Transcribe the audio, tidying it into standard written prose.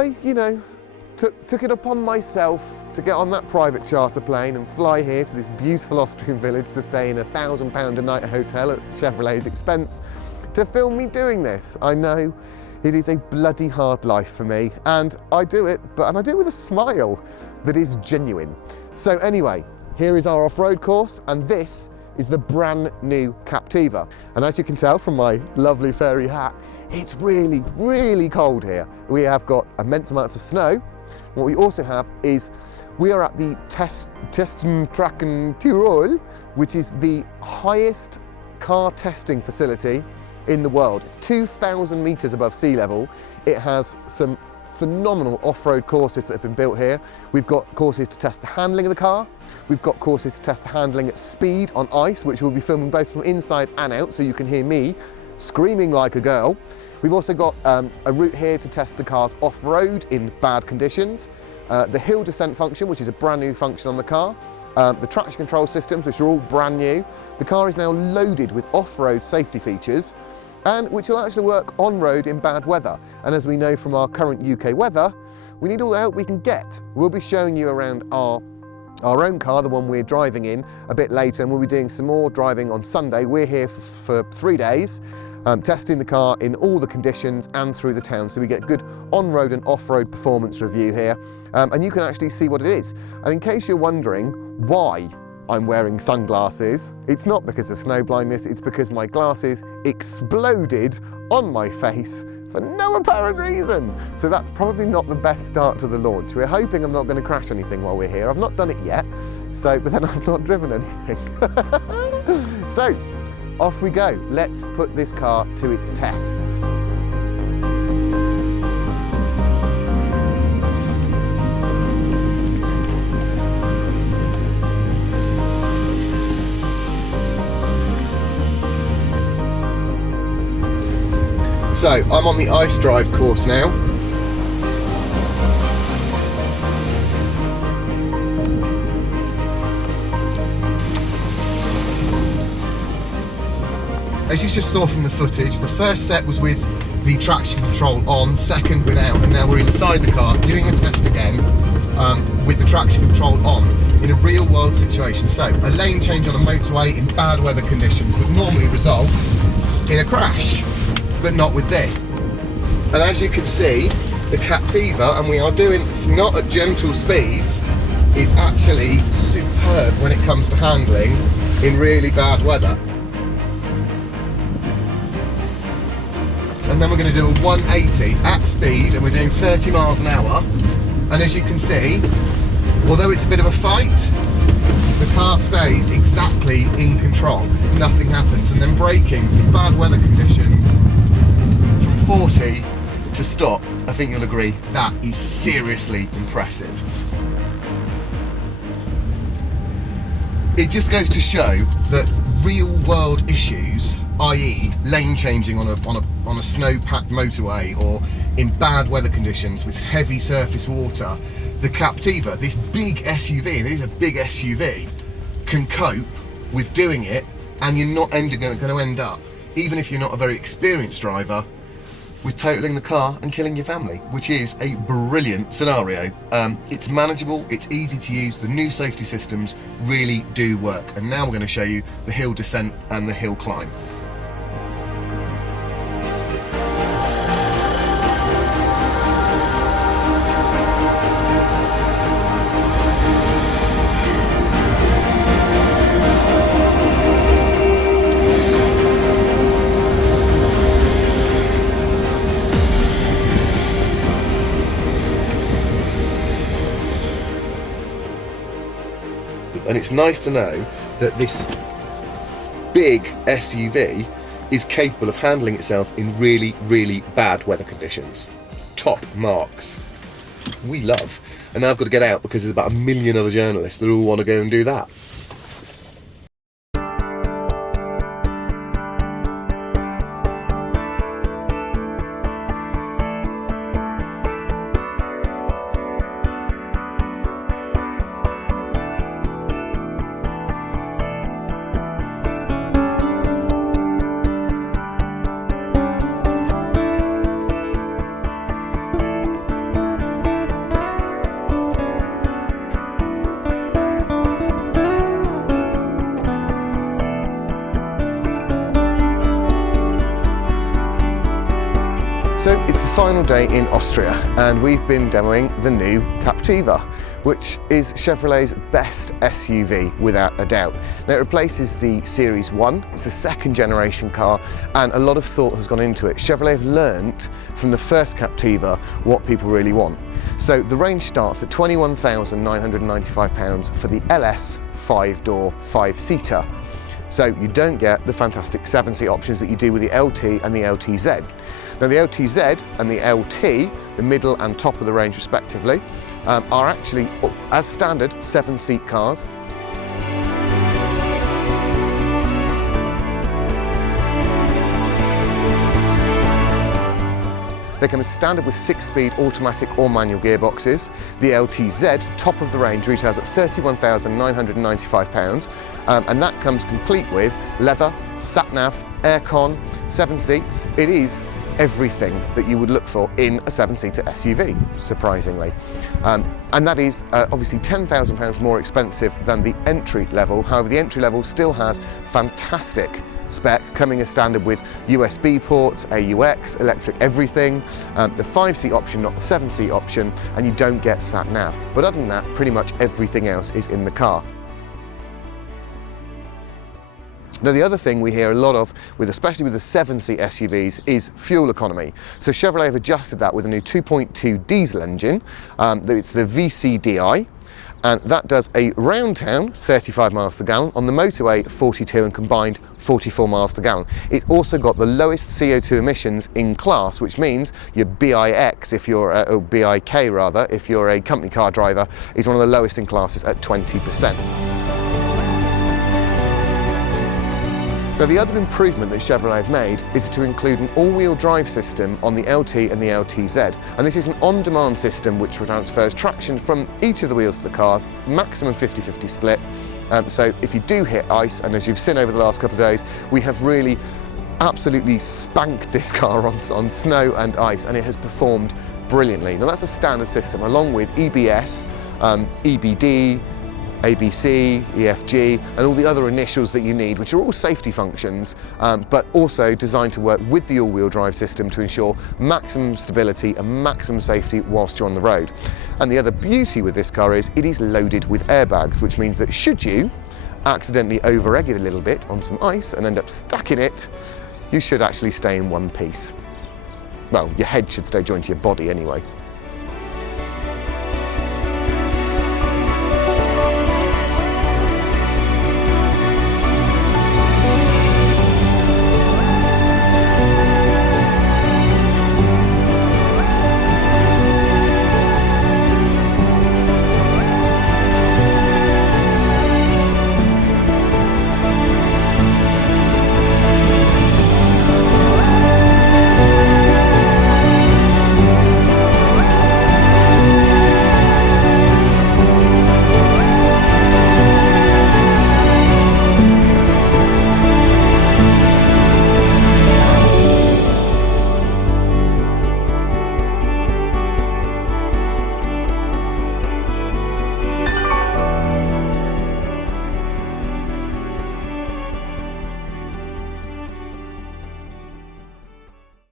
I, took it upon myself to get on that private charter plane and fly here to this beautiful Austrian village to stay in a £1,000 a night hotel at Chevrolet's expense to film me doing this. I know it is a bloody hard life for me, and I do it, and I do it with a smile that is genuine. So anyway, here is our off-road course, and this is the brand new Captiva. And as you can tell from my lovely furry hat, it's really, really cold here. We have got immense amounts of snow. What we also have is we are at the Testen Tracken Tirol, which is the highest car testing facility in the world. It's 2,000 meters above sea level. It has some phenomenal off-road courses that have been built here. We've got courses to test the handling of the car. We've got courses to test the handling at speed on ice, which we'll be filming both from inside and out, so you can hear me screaming like a girl. We've also got a route here to test the cars off-road in bad conditions. The hill descent function, which is a brand new function on the car. The traction control systems, which are all brand new. The car is now loaded with off-road safety features, and which will actually work on-road in bad weather. And as we know from our current UK weather, we need all the help we can get. We'll be showing you around our own car, the one we're driving in, a bit later, and we'll be doing some more driving on Sunday. We're here for 3 days, testing the car in all the conditions and through the town, so we get good on-road and off-road performance review here, and you can actually see what it is. And in case you're wondering why I'm wearing sunglasses, it's not because of snow blindness, it's because my glasses exploded on my face for no apparent reason. So that's probably not the best start to the launch. We're hoping I'm not going to crash anything while we're here. I've not done it yet, but then I've not driven anything. So, off we go. Let's put this car to its tests. So, I'm on the ice drive course now. As you just saw from the footage, the first set was with the traction control on, second without, and now we're inside the car doing a test again with the traction control on in a real world situation. So, a lane change on a motorway in bad weather conditions would normally result in a crash, but not with this. And as you can see, the Captiva, and we are doing this not at gentle speeds, is actually superb when it comes to handling in really bad weather. And then we're going to do a 180 at speed, and we're doing 30 miles an hour. And as you can see, although it's a bit of a fight, the car stays exactly in control. Nothing happens. And then braking in bad weather conditions from 40 to stop, I think you'll agree, that is seriously impressive. It just goes to show that real world issues, i.e. lane changing on a snow-packed motorway or in bad weather conditions with heavy surface water, the Captiva, this big SUV, and it is a big SUV, can cope with doing it, and you're not going to end up, even if you're not a very experienced driver, with totaling the car and killing your family, which is a brilliant scenario. It's manageable, it's easy to use, the new safety systems really do work. And now we're going to show you the hill descent and the hill climb. And it's nice to know that this big SUV is capable of handling itself in really, really bad weather conditions. Top marks. We love. And now I've got to get out because there's about 1 million other journalists that all want to go and do that. So it's the final day in Austria and we've been demoing the new Captiva, which is Chevrolet's best SUV without a doubt. Now it replaces the Series 1, it's the second generation car, and a lot of thought has gone into it. Chevrolet have learnt from the first Captiva what people really want. So the range starts at £21,995 for the LS 5-door 5-seater. So you don't get the fantastic 7-seat options that you do with the LT and the LTZ. Now the LTZ and the LT, the middle and top of the range respectively, are actually, as standard, 7-seat cars. They come as standard with 6-speed automatic or manual gearboxes. The LTZ, top of the range, retails at £31,995, and that comes complete with leather, sat-nav, aircon, 7 seats. It is everything that you would look for in a 7-seater SUV, surprisingly. And that is obviously £10,000 more expensive than the entry level. However, the entry level still has fantastic spec, coming as standard with USB ports, AUX, electric everything, the 5-seat option, not the 7-seat option, and you don't get sat-nav. But other than that, pretty much everything else is in the car. Now the other thing we hear a lot of, especially with the 7-seat SUVs, is fuel economy. So Chevrolet have adjusted that with a new 2.2 diesel engine. It's the VCDI. And that does a round town 35 miles per gallon, on the motorway 42, and combined 44 miles per gallon. It's also got the lowest CO2 emissions in class, which means your BIX, if you're or BIK rather, if you're a company car driver, is one of the lowest in classes at 20%. Now the other improvement that Chevrolet have made is to include an all-wheel drive system on the LT and the LTZ, and this is an on-demand system which transfers traction from each of the wheels of the cars, maximum 50-50 split. So if you do hit ice, and as you've seen over the last couple of days, we have really absolutely spanked this car on snow and ice, and it has performed brilliantly. Now that's a standard system, along with EBS, EBD, ABC, EFG, and all the other initials that you need, which are all safety functions, but also designed to work with the all-wheel drive system to ensure maximum stability and maximum safety whilst you're on the road. And the other beauty with this car is it is loaded with airbags, which means that should you accidentally over-egg it a little bit on some ice and end up stuck in it, you should actually stay in one piece. Well, your head should stay joined to your body anyway.